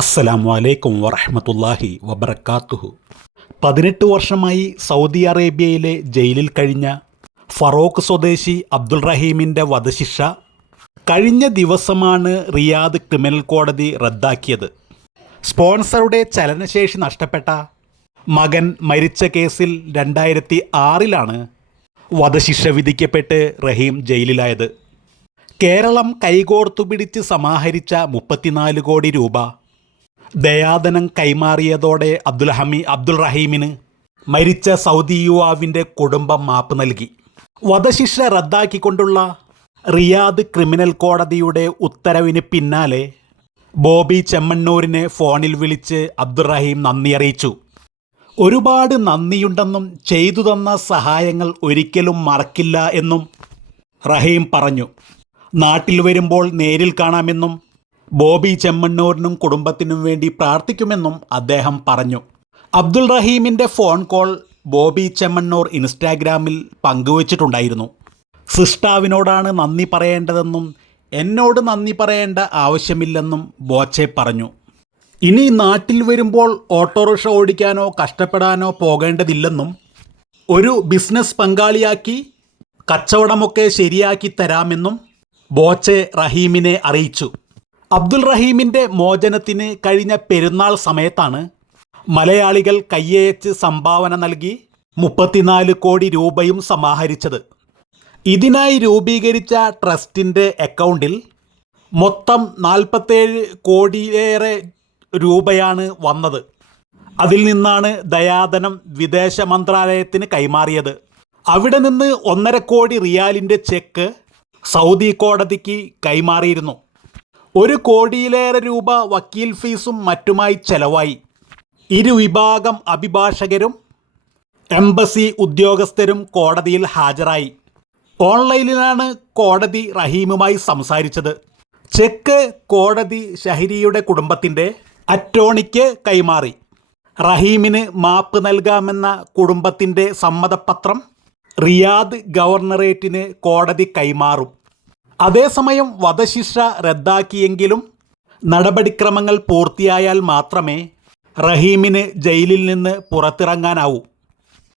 അസ്സലാമു അലൈക്കും വറഹമത്തല്ലാഹി വബർക്കാത്തുഹു പതിനെട്ട് വർഷമായി സൗദി അറേബ്യയിലെ ജയിലിൽ കഴിഞ്ഞ ഫറോക്ക് സ്വദേശി അബ്ദുൾ റഹീമിന്റെ വധശിക്ഷ കഴിഞ്ഞ ദിവസമാണ് റിയാദ് ക്രിമിനൽ കോടതി റദ്ദാക്കിയത്. സ്പോൺസറുടെ ചലനശേഷി നഷ്ടപ്പെട്ട മകൻ മരിച്ച കേസിൽ രണ്ടായിരത്തി ആറിലാണ് വധശിക്ഷ വിധിക്കപ്പെട്ട് റഹീം ജയിലിലായത്. കേരളം കൈകോർത്തു പിടിച്ച് സമാഹരിച്ച മുപ്പത്തിനാല് കോടി രൂപ ദയാദനം കൈമാറിയതോടെ അബ്ദുൽ ഹമി അബ്ദുൾ റഹീമിന് മരിച്ച സൗദി യുവാവിന്റെ കുടുംബം മാപ്പ് നൽകി. വധശിക്ഷ റദ്ദാക്കിക്കൊണ്ടുള്ള റിയാദ് ക്രിമിനൽ കോടതിയുടെ ഉത്തരവിന് പിന്നാലെ ബോബി ചെമ്മണ്ണൂരിനെ ഫോണിൽ വിളിച്ച് അബ്ദുറഹീം നന്ദി അറിയിച്ചു. ഒരുപാട് നന്ദിയുണ്ടെന്നും ചെയ്തു തന്ന സഹായങ്ങൾ ഒരിക്കലും മറക്കില്ല എന്നും റഹീം പറഞ്ഞു. നാട്ടിൽ വരുമ്പോൾ നേരിൽ കാണാമെന്നും ബോബി ചെമ്മണ്ണൂരിനും കുടുംബത്തിനും വേണ്ടി പ്രാർത്ഥിക്കുമെന്നും അദ്ദേഹം പറഞ്ഞു. അബ്ദുൾ റഹീമിന്റെ ഫോൺ കോൾ ബോബി ചെമ്മണ്ണൂർ ഇൻസ്റ്റാഗ്രാമിൽ പങ്കുവച്ചിട്ടുണ്ടായിരുന്നു. സിസ്റ്റാവിനോടാണ് നന്ദി പറയേണ്ടതെന്നും എന്നോട് നന്ദി പറയേണ്ട ആവശ്യമില്ലെന്നും ബോച്ചെ പറഞ്ഞു. ഇനി നാട്ടിൽ വരുമ്പോൾ ഓട്ടോറിക്ഷ ഓടിക്കാനോ കഷ്ടപ്പെടാനോ പോകേണ്ടതില്ലെന്നും ഒരു ബിസിനസ് പങ്കാളിയാക്കി കച്ചവടമൊക്കെ ശരിയാക്കി തരാമെന്നും ബോച്ചെ റഹീമിനെ അറിയിച്ചു. അബ്ദുൾ റഹീമിന്റെ മോചനത്തിന് കഴിഞ്ഞ പെരുന്നാൾ സമയത്താണ് മലയാളികൾ കയ്യയച്ച് സംഭാവന നൽകി മുപ്പത്തിനാല് കോടി രൂപയും സമാഹരിച്ചത്. ഇതിനായി രൂപീകരിച്ച ട്രസ്റ്റിന്റെ അക്കൗണ്ടിൽ മൊത്തം നാൽപ്പത്തേഴ് കോടിയേറെ രൂപയാണ് വന്നത്. അതിൽ നിന്നാണ് ദയാധനം വിദേശ മന്ത്രാലയത്തിന് കൈമാറിയത്. അവിടെ നിന്ന് ഒന്നര കോടി റിയാലിന്റെ ചെക്ക് സൗദി കോടതിക്ക് കൈമാറിയിരുന്നു. ഒരു കോടിയിലേറെ രൂപ വക്കീൽ ഫീസും മറ്റുമായി ചെലവായി. ഇരുവിഭാഗം അഭിഭാഷകരും എംബസി ഉദ്യോഗസ്ഥരും കോടതിയിൽ ഹാജരായി. ഓൺലൈനിലാണ് കോടതി റഹീമുമായി സംസാരിച്ചത്. ചെക്ക് കോടതി ഷഹരിയുടെ കുടുംബത്തിന്റെ അറ്റോണിക്ക് കൈമാറി. റഹീമിന് മാപ്പ് നൽകാമെന്ന കുടുംബത്തിന്റെ സമ്മതപത്രം റിയാദ് ഗവർണറേറ്റിന് കോടതി കൈമാറും. അതേസമയം വധശിക്ഷ റദ്ദാക്കിയെങ്കിലും നടപടിക്രമങ്ങൾ പൂർത്തിയായാൽ മാത്രമേ റഹീമിന് ജയിലിൽ നിന്ന് പുറത്തിറങ്ങാനാവൂ.